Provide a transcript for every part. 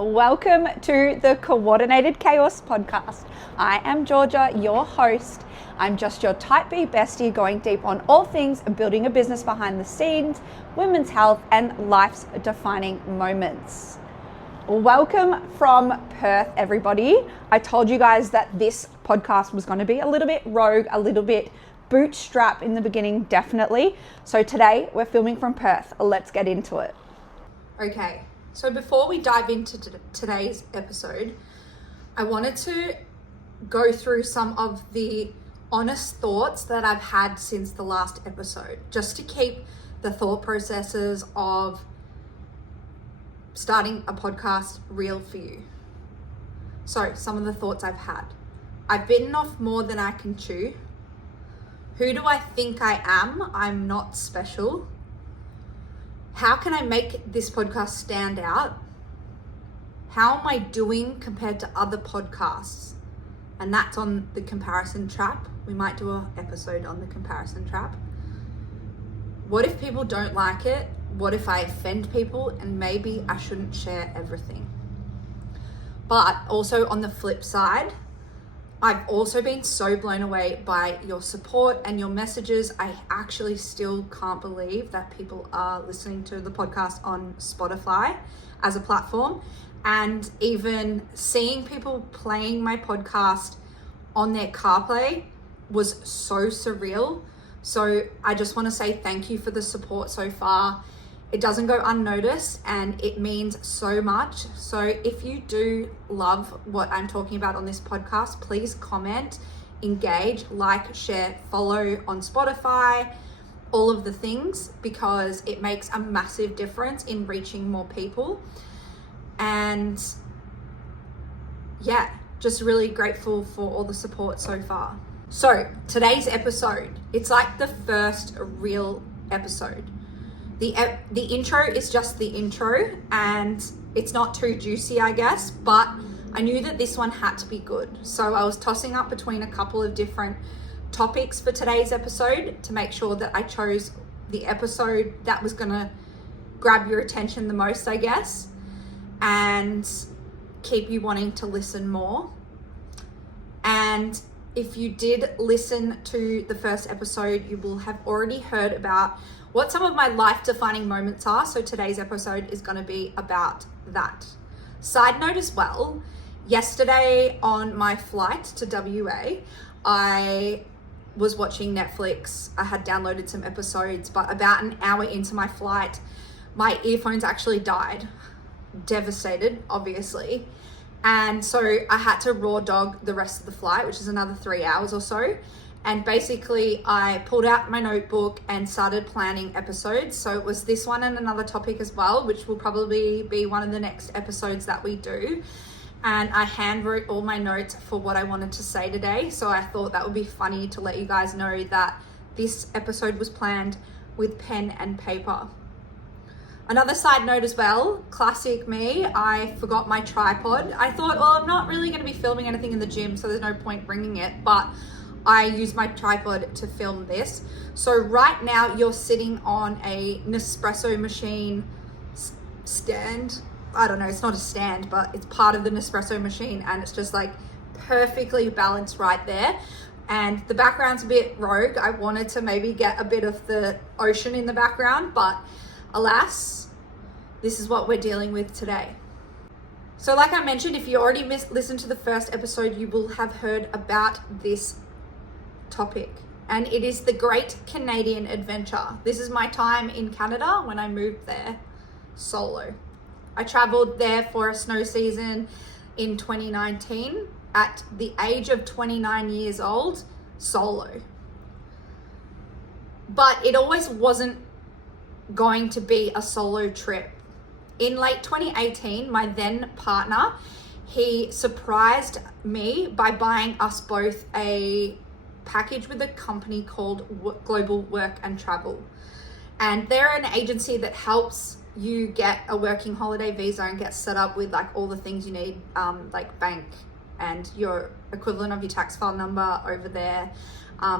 Welcome to the Coordinated Chaos podcast. I am Georgia, your host. I'm just your type B bestie going deep on all things building a business behind the scenes, women's health, and life's defining moments. Welcome from Perth, everybody. I told you guys that this podcast was going to be a little bit rogue, a little bit bootstrap in the beginning, definitely. So today we're filming from Perth. Let's get into it. Okay, so before we dive into today's episode, I wanted to go through some of the honest thoughts that I've had since the last episode, just to keep the thought processes of starting a podcast real for you. So some of the thoughts I've had. I've bitten off more than I can chew. Who do I think I am? I'm not special. How can I make this podcast stand out? How am I doing compared to other podcasts? And that's on the comparison trap. We might do an episode on the comparison trap. What if people don't like it? What if I offend people? And maybe I shouldn't share everything. But also on the flip side, I've also been so blown away by your support and your messages. I actually still can't believe that people are listening to the podcast on Spotify as a platform, and even seeing people playing my podcast on their CarPlay was so surreal. So I just want to say thank you for the support so far. It doesn't go unnoticed and it means so much. So if you do love what I'm talking about on this podcast, please comment, engage, like, share, follow on Spotify, all of the things, because it makes a massive difference in reaching more people. And yeah, just really grateful for all the support so far. So today's episode, it's like the first real episode. The intro is just the intro and it's not too juicy, I guess, but I knew that this one had to be good. So I was tossing up between a couple of different topics for today's episode to make sure that I chose the episode that was gonna grab your attention the most, I guess, and keep you wanting to listen more. And if you did listen to the first episode, you will have already heard about what some of my life-defining moments are. So today's episode is going to be about that. Side note as well, yesterday on my flight to WA, I was watching Netflix. I had downloaded some episodes, but about an hour into my flight, my earphones actually died. Devastated, obviously. And so I had to raw dog the rest of the flight, which is another 3 hours or so. And basically I pulled out my notebook and started planning episodes. So it was this one and another topic as well, which will probably be one of the next episodes that we do. And I handwrote all my notes for what I wanted to say today. So I thought that would be funny to let you guys know that this episode was planned with pen and paper. Another side note as well, classic me, I forgot my tripod. I thought, well, I'm not really going to be filming anything in the gym, so there's no point bringing it, but I use my tripod to film this. So right now you're sitting on a Nespresso machine stand. I don't know, it's not a stand, but it's part of the Nespresso machine and it's just like perfectly balanced right there. And the background's a bit rogue. I wanted to maybe get a bit of the ocean in the background, but alas, this is what we're dealing with today. So like I mentioned, if you already listened to the first episode, you will have heard about this topic, and it is the Great Canadian Adventure. This is my time in Canada when I moved there solo. I traveled there for a snow season in 2019 at the age of 29 years old, solo. But it always wasn't going to be a solo trip. In late 2018, my then partner, he surprised me by buying us both a package with a company called Global Work and Travel. And they're an agency that helps you get a working holiday visa and get set up with like all the things you need, like bank and your equivalent of your tax file number over there,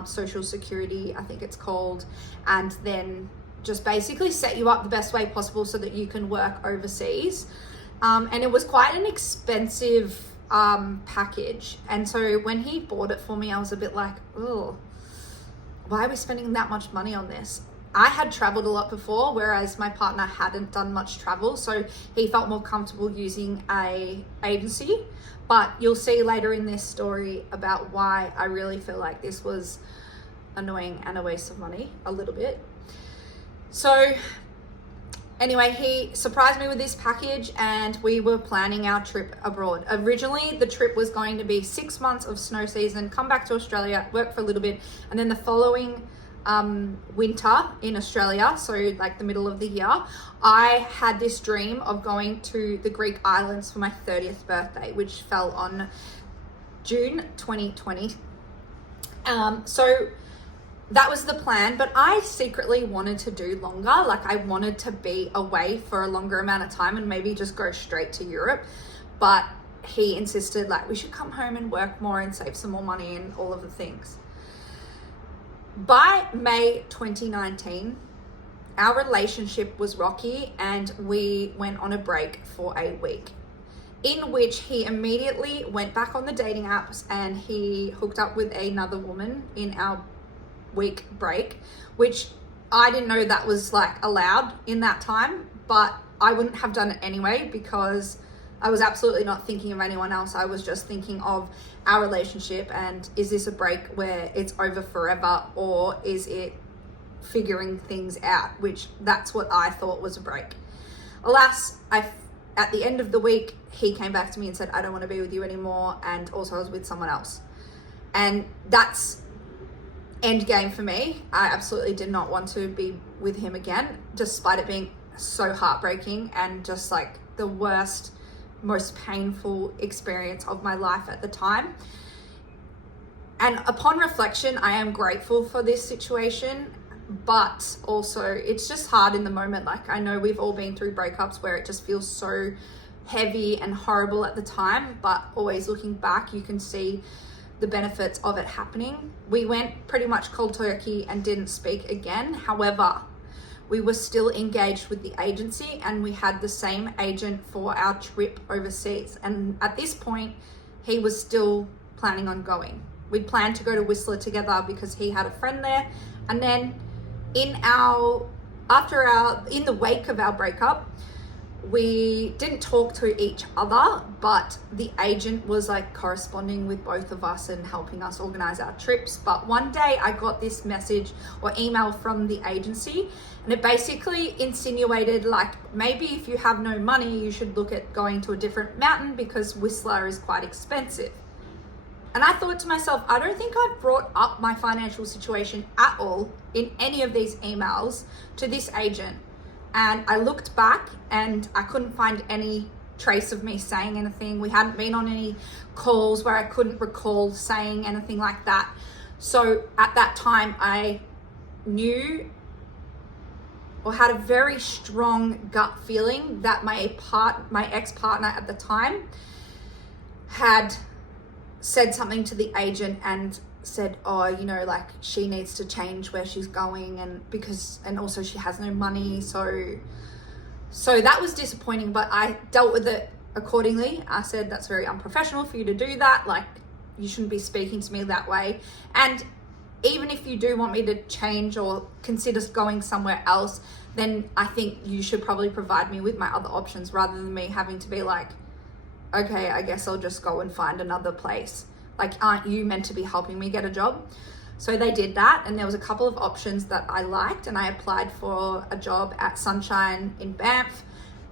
social security, I think it's called, and then just basically set you up the best way possible so that you can work overseas. And it was quite an expensive package. And so when he bought it for me, I was a bit like, oh, why are we spending that much money on this? I had traveled a lot before, whereas my partner hadn't done much travel. So he felt more comfortable using a agency. But you'll see later in this story about why I really feel like this was annoying and a waste of money a little bit. So anyway, he surprised me with this package and we were planning our trip abroad. Originally, the trip was going to be 6 months of snow season, come back to Australia, work for a little bit, and then the following winter in Australia, so like the middle of the year, I had this dream of going to the Greek islands for my 30th birthday, which fell on June 2020. So that was the plan, but I secretly wanted to do longer. Like I wanted to be away for a longer amount of time and maybe just go straight to Europe. But he insisted like we should come home and work more and save some more money and all of the things. By May 2019, our relationship was rocky and we went on a break for a week, in which he immediately went back on the dating apps and he hooked up with another woman in our week break, which I didn't know that was like allowed in that time, but I wouldn't have done it anyway because I was absolutely not thinking of anyone else. I was just thinking of our relationship and is this a break where it's over forever or is it figuring things out, which that's what I thought was a break. Alas, at the end of the week, he came back to me and said, I don't want to be with you anymore. And also I was with someone else. And that's end game for me. I absolutely did not want to be with him again, despite it being so heartbreaking and just like the worst, most painful experience of my life at the time. And upon reflection, I am grateful for this situation, but also it's just hard in the moment. Like I know we've all been through breakups where it just feels so heavy and horrible at the time, but always looking back, you can see the benefits of it happening. We went pretty much cold turkey and didn't speak again. However, we were still engaged with the agency and we had the same agent for our trip overseas. And at this point, he was still planning on going. We'd planned to go to Whistler together because he had a friend there. And then in the wake of our breakup, we didn't talk to each other, but the agent was like corresponding with both of us and helping us organize our trips. But one day I got this message or email from the agency and it basically insinuated like maybe if you have no money, you should look at going to a different mountain because Whistler is quite expensive. And I thought to myself, I don't think I've brought up my financial situation at all in any of these emails to this agent. And I looked back and I couldn't find any trace of me saying anything. We hadn't been on any calls where I couldn't recall saying anything like that. So at that time, I knew or had a very strong gut feeling that my ex-partner at the time had said something to the agent and said, oh, you know, like she needs to change where she's going and also she has no money. So that was disappointing, but I dealt with it accordingly. I said, that's very unprofessional for you to do that. Like you shouldn't be speaking to me that way. And even if you do want me to change or consider going somewhere else, then I think you should probably provide me with my other options rather than me having to be like, okay, I guess I'll just go and find another place. Like, aren't you meant to be helping me get a job? So they did that, and there was a couple of options that I liked, and I applied for a job at Sunshine in Banff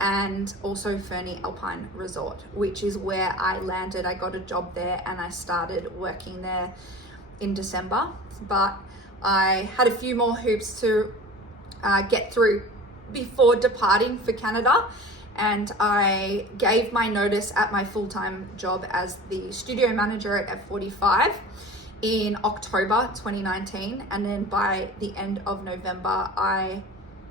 and also Fernie Alpine Resort, which is where I landed. I got a job there and I started working there in December, but I had a few more hoops to get through before departing for Canada. And I gave my notice at my full-time job as the studio manager at F45 in October 2019. And then by the end of November, I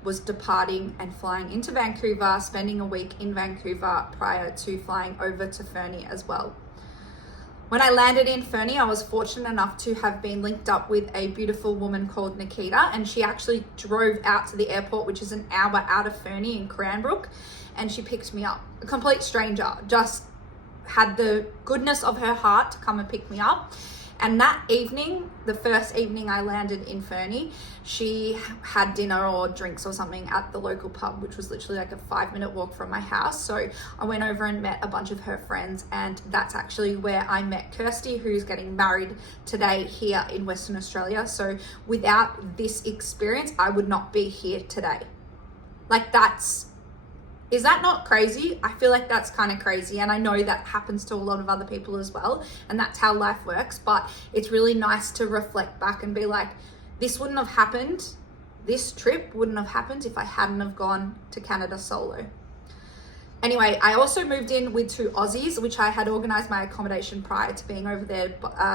was departing and flying into Vancouver, spending a week in Vancouver prior to flying over to Fernie as well. When I landed in Fernie, I was fortunate enough to have been linked up with a beautiful woman called Nikita, and she actually drove out to the airport, which is an hour out of Fernie in Cranbrook. and she picked me up. A complete stranger, just had the goodness of her heart to come and pick me up. And that evening, the first evening I landed in Fernie, she had dinner or drinks or something at the local pub, which was literally like a 5-minute walk from my house. So I went over and met a bunch of her friends, and that's actually where I met Kirsty, who's getting married today here in Western Australia. So without this experience, I would not be here today. Like, is that not crazy? I feel like that's kind of crazy. And I know that happens to a lot of other people as well. And that's how life works. But it's really nice to reflect back and be like, this wouldn't have happened. This trip wouldn't have happened if I hadn't have gone to Canada solo. Anyway, I also moved in with 2 Aussies, which I had organized my accommodation prior to being over there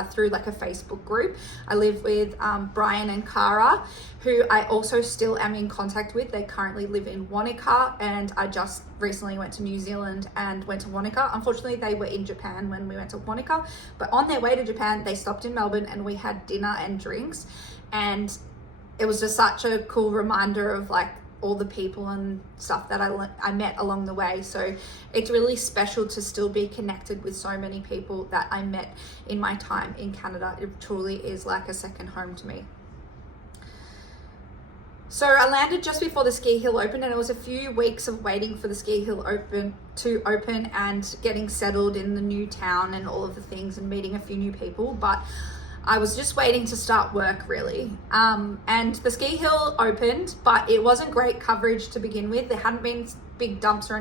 through like a Facebook group. I live with Brian and Cara, who I also still am in contact with. They currently live in Wanaka, and I just recently went to New Zealand and went to Wanaka. Unfortunately, they were in Japan when we went to Wanaka, but on their way to Japan, they stopped in Melbourne and we had dinner and drinks. And it was just such a cool reminder of like all the people and stuff that I met along the way. So it's really special to still be connected with so many people that I met in my time in Canada. It truly is like a second home to me. So I landed just before the ski hill opened, and it was a few weeks of waiting for the ski hill to open and getting settled in the new town and all of the things and meeting a few new people. But I was just waiting to start work, really. And the ski hill opened, but it wasn't great coverage to begin with. There hadn't been big dumps or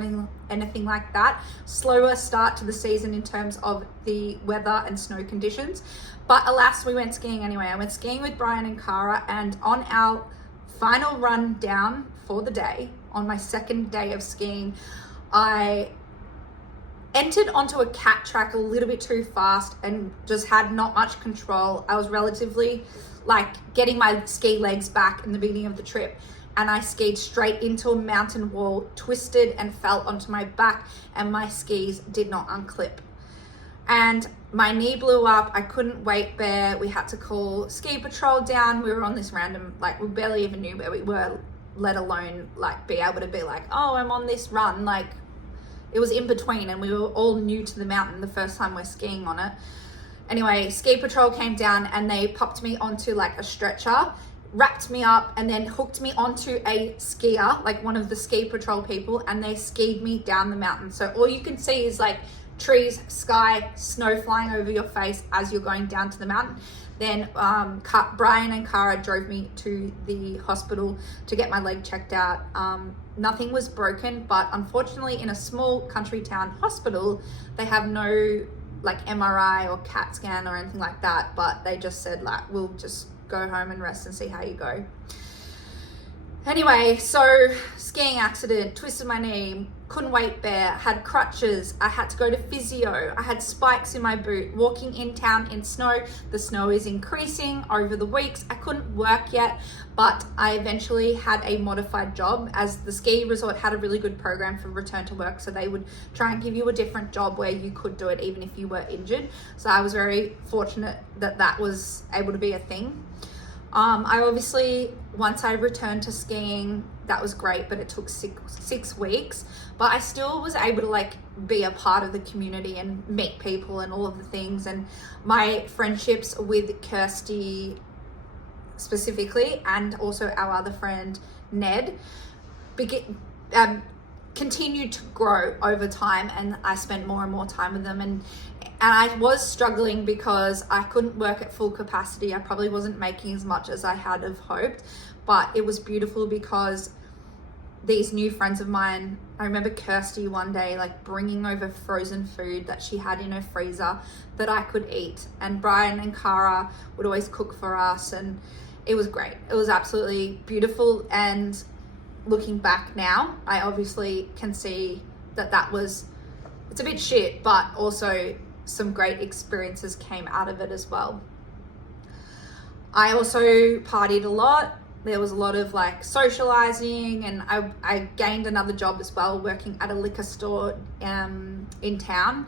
anything like that. Slower start to the season in terms of the weather and snow conditions. But alas, we went skiing anyway. I went skiing with Brian and Cara, and on our final run down for the day, on my second day of skiing, I entered onto a cat track a little bit too fast and just had not much control. I was relatively like getting my ski legs back in the beginning of the trip, and I skied straight into a mountain wall, twisted and fell onto my back, and my skis did not unclip. And my knee blew up. I couldn't weight bear. We had to call ski patrol down. We were on this random, like, we barely even knew where we were, let alone like be able to be like, oh, I'm on this run. Like, it was in between, and we were all new to the mountain the first time we're skiing on it. Anyway, ski patrol came down and they popped me onto like a stretcher, wrapped me up, and then hooked me onto a skier, like one of the ski patrol people, and they skied me down the mountain. So all you can see is like trees, sky, snow flying over your face as you're going down to the mountain. Then Brian and Cara drove me to the hospital to get my leg checked out. Nothing was broken, but unfortunately in a small country town hospital, they have no like MRI or CAT scan or anything like that, but they just said like, we'll just go home and rest and see how you go. Anyway, so skiing accident, twisted my knee, couldn't weight bear, had crutches, I had to go to physio, I had spikes in my boot, walking in town in snow. The snow is increasing over the weeks. I couldn't work yet, but I eventually had a modified job, as the ski resort had a really good program for return to work. So they would try and give you a different job where you could do it even if you were injured. So I was very fortunate that that was able to be a thing. I obviously, once I returned to skiing, that was great, but it took six weeks. But I still was able to like be a part of the community and meet people and all of the things. And my friendships with Kirsty specifically, and also our other friend Ned, continued to grow over time, and I spent more and more time with them. And I was struggling because I couldn't work at full capacity. I probably wasn't making as much as I had have hoped, but it was beautiful because these new friends of mine, I remember Kirsty one day like bringing over frozen food that she had in her freezer that I could eat, and Brian and Cara would always cook for us, and it was great. It was absolutely beautiful. And looking back now, I obviously can see that it's a bit shit, but also some great experiences came out of it as well. I also partied a lot. There was a lot of like socializing, and I gained another job as well, working at a liquor store in town,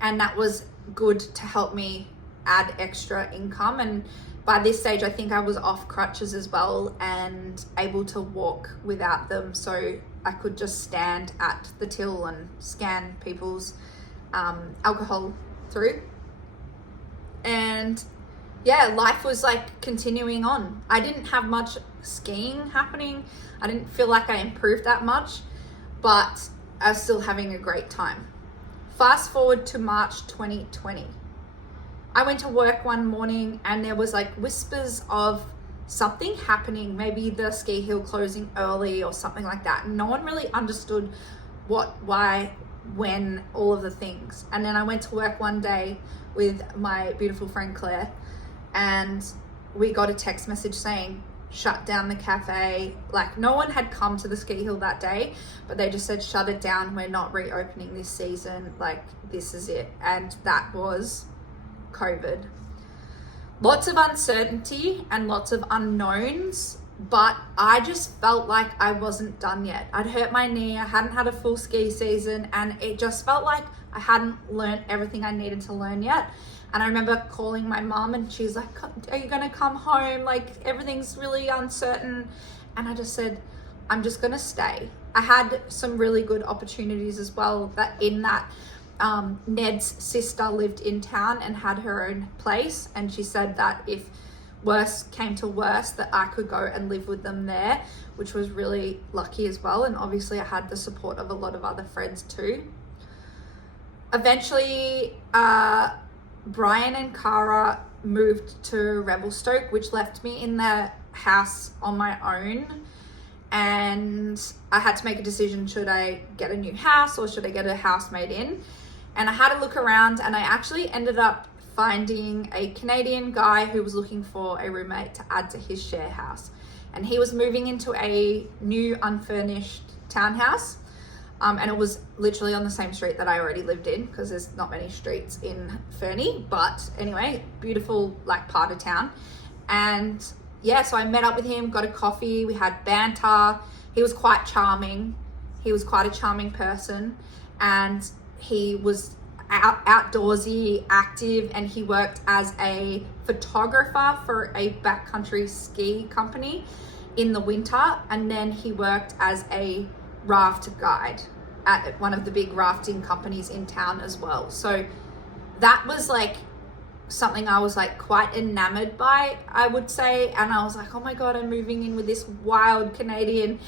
and that was good to help me add extra income. And by this stage, I think I was off crutches as well and able to walk without them. So I could just stand at the till and scan people's alcohol through. And yeah, life was like continuing on. I didn't have much skiing happening. I didn't feel like I improved that much, but I was still having a great time. Fast forward to March 2020. I went to work one morning and there was like whispers of something happening, maybe the ski hill closing early or something like that. No one really understood what, why, when, all of the things. And then I went to work one day with my beautiful friend Claire, and we got a text message saying, shut down the cafe. Like, no one had come to the ski hill that day, but they just said, shut it down. We're not reopening this season. Like, this is it. And that was COVID. Lots of uncertainty and lots of unknowns, but I just felt like I wasn't done yet. I'd hurt my knee. I hadn't had a full ski season, and it just felt like I hadn't learned everything I needed to learn yet. And I remember calling my mom and she's like, are you going to come home? Like, everything's really uncertain. And I just said, I'm just going to stay. I had some really good opportunities as well, that in that Ned's sister lived in town and had her own place. And she said that if worse came to worse, that I could go and live with them there, which was really lucky as well. And obviously I had the support of a lot of other friends too. Eventually, Brian and Cara moved to Revelstoke, which left me in the house on my own. And I had to make a decision, should I get a new house or should I get a housemate in? And I had a look around and I actually ended up finding a Canadian guy who was looking for a roommate to add to his share house. And he was moving into a new unfurnished townhouse. And it was literally on the same street that I already lived in, because there's not many streets in Fernie, but anyway, beautiful like part of town. And yeah, so I met up with him, got a coffee, we had banter. He was quite charming. He was quite a charming person, and he was outdoorsy, active, and he worked as a photographer for a backcountry ski company in the winter. And then he worked as a raft guide at one of the big rafting companies in town as well. So that was like something I was like quite enamored by, I would say. And I was like, oh my God, I'm moving in with this wild Canadian.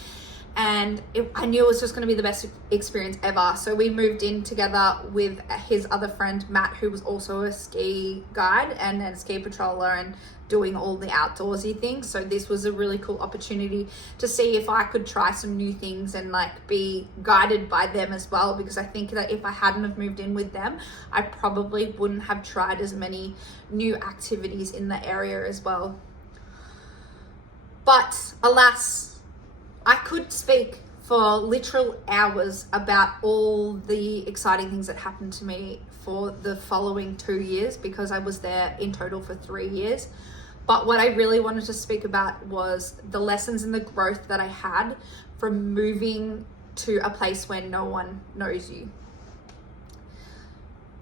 And I knew it was just going to be the best experience ever. So we moved in together with his other friend, Matt, who was also a ski guide and then ski patroller and doing all the outdoorsy things. So this was a really cool opportunity to see if I could try some new things and like be guided by them as well. Because I think that if I hadn't have moved in with them, I probably wouldn't have tried as many new activities in the area as well. But alas, I could speak for literal hours about all the exciting things that happened to me for the following 2 years, because I was there in total for 3 years. But what I really wanted to speak about was the lessons and the growth that I had from moving to a place where no one knows you.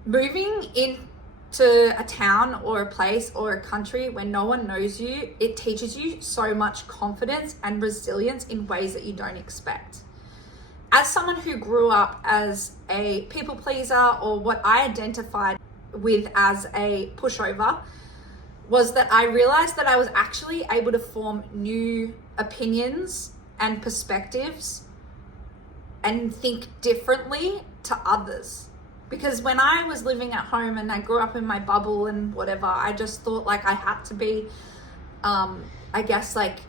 Moving into a town or a place or a country where no one knows you, it teaches you so much confidence and resilience in ways that you don't expect. As someone who grew up as a people pleaser, or what I identified with as a pushover, was that I realized that I was actually able to form new opinions and perspectives and think differently to others. Because when I was living at home and I grew up in my bubble and whatever, I just thought like I had to be, I guess like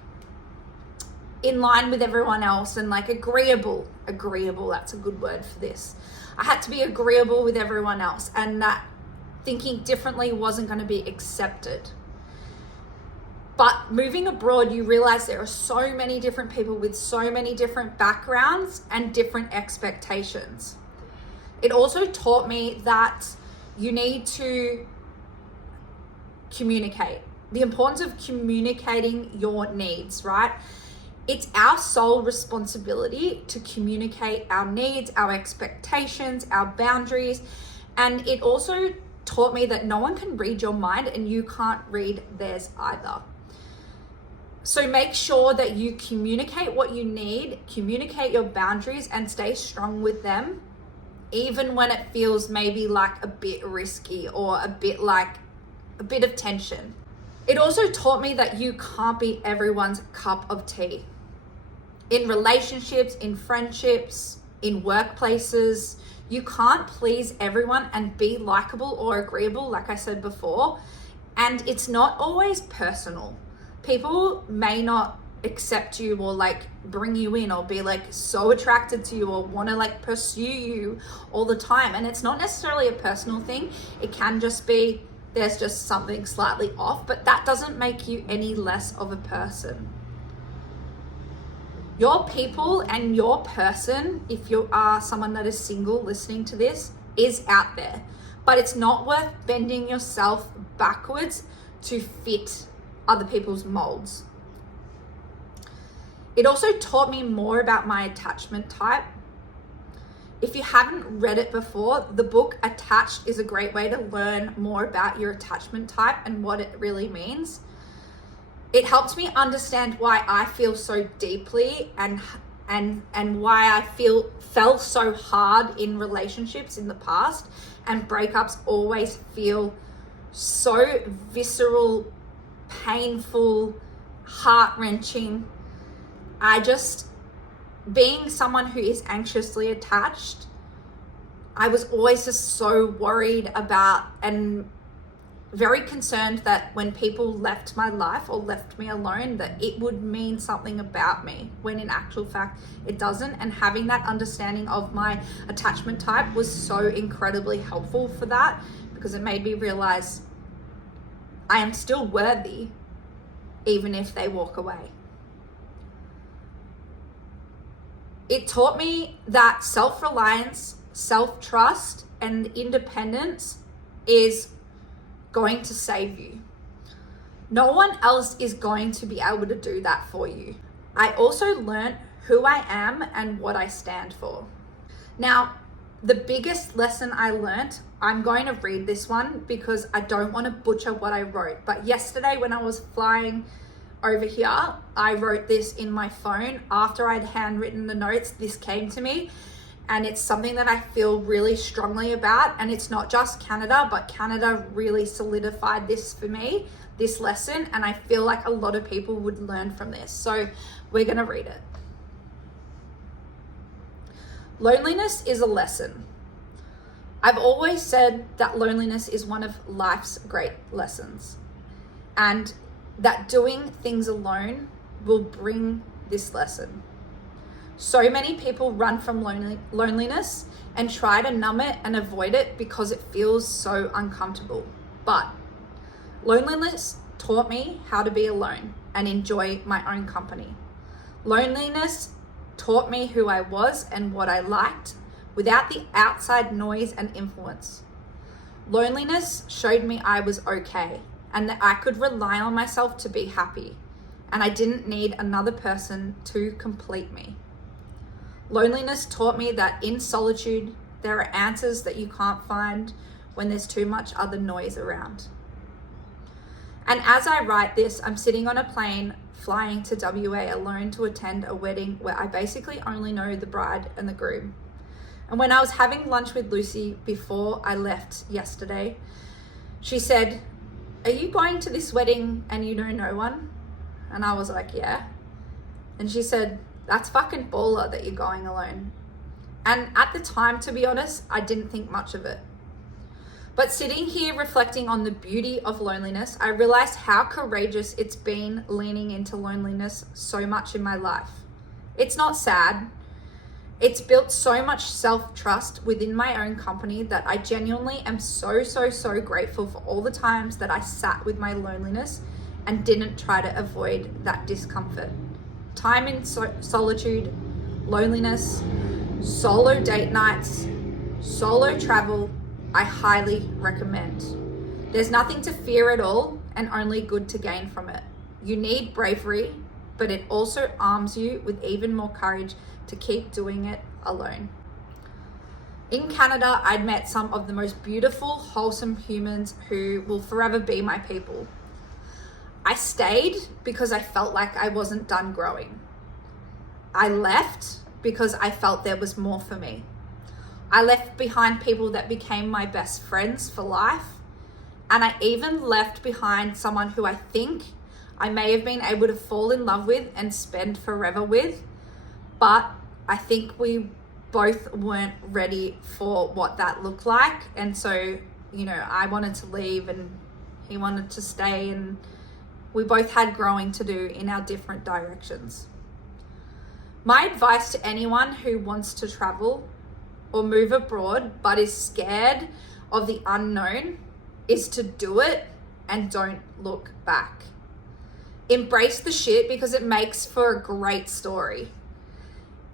in line with everyone else and like agreeable, that's a good word for this. I had to be agreeable with everyone else, and that thinking differently wasn't going to be accepted. But moving abroad, you realize there are so many different people with so many different backgrounds and different expectations. It also taught me that you need to communicate. The importance of communicating your needs, right? It's our sole responsibility to communicate our needs, our expectations, our boundaries. And it also taught me that no one can read your mind and you can't read theirs either. So make sure that you communicate what you need, communicate your boundaries, and stay strong with them, even when it feels maybe like a bit risky or a bit of tension. It also taught me that you can't be everyone's cup of tea. In relationships, in friendships, in workplaces, you can't please everyone and be likable or agreeable, like I said before. And it's not always personal. People may not accept you or like bring you in or be like so attracted to you or want to like pursue you all the time. And it's not necessarily a personal thing. It can just be there's just something slightly off, but that doesn't make you any less of a person. Your people and your person, if you are someone that is single listening to this, is out there, but it's not worth bending yourself backwards to fit other people's molds. It also taught me more about my attachment type. If you haven't read it before, the book Attached is a great way to learn more about your attachment type and what it really means. It helped me understand why I feel so deeply and why I fell so hard in relationships in the past, and breakups always feel so visceral, painful, heart-wrenching. Being someone who is anxiously attached, I was always just so worried about and very concerned that when people left my life or left me alone, that it would mean something about me, when in actual fact it doesn't. And having that understanding of my attachment type was so incredibly helpful for that, because it made me realize I am still worthy even if they walk away. It taught me that self-reliance, self-trust, and independence is going to save you. No one else is going to be able to do that for you. I also learned who I am and what I stand for. Now, the biggest lesson I learned, I'm going to read this one because I don't want to butcher what I wrote. But yesterday when I was flying over here, I wrote this in my phone. After I'd handwritten the notes, this came to me, and it's something that I feel really strongly about. And it's not just Canada, but Canada really solidified this for me, this lesson, and I feel like a lot of people would learn from this. So we're gonna read it. Loneliness is a lesson. I've always said that loneliness is one of life's great lessons, and that doing things alone will bring this lesson. So many people run from loneliness and try to numb it and avoid it because it feels so uncomfortable. But loneliness taught me how to be alone and enjoy my own company. Loneliness taught me who I was and what I liked without the outside noise and influence. Loneliness showed me I was okay and that I could rely on myself to be happy, and I didn't need another person to complete me. Loneliness taught me that in solitude, there are answers that you can't find when there's too much other noise around. And as I write this, I'm sitting on a plane flying to WA alone to attend a wedding where I basically only know the bride and the groom. And when I was having lunch with Lucy before I left yesterday, she said, "Are you going to this wedding and you know no one?" And I was like, "Yeah." And she said, "That's fucking baller that you're going alone." And at the time, to be honest, I didn't think much of it. But sitting here reflecting on the beauty of loneliness, I realized how courageous it's been leaning into loneliness so much in my life. It's not sad. It's built so much self-trust within my own company that I genuinely am so grateful for all the times that I sat with my loneliness and didn't try to avoid that discomfort. Time in solitude, loneliness, solo date nights, solo travel, I highly recommend. There's nothing to fear at all and only good to gain from it. You need bravery, but it also arms you with even more courage to keep doing it alone. In Canada, I'd met some of the most beautiful, wholesome humans who will forever be my people. I stayed because I felt like I wasn't done growing. I left because I felt there was more for me. I left behind people that became my best friends for life. And I even left behind someone who I think I may have been able to fall in love with and spend forever with. But I think we both weren't ready for what that looked like. And so, I wanted to leave and he wanted to stay, and we both had growing to do in our different directions. My advice to anyone who wants to travel or move abroad but is scared of the unknown is to do it and don't look back. Embrace the shit because it makes for a great story.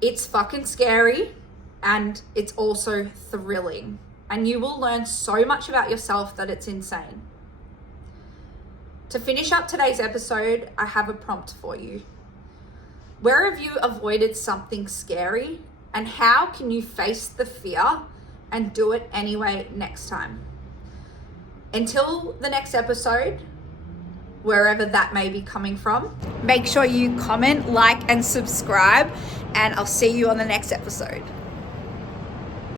It's fucking scary and it's also thrilling, and you will learn so much about yourself that it's insane. To finish up today's episode, I have a prompt for you. Where have you avoided something scary, and how can you face the fear and do it anyway next time? Until the next episode, wherever that may be coming from, make sure you comment, like, and subscribe, and I'll see you on the next episode.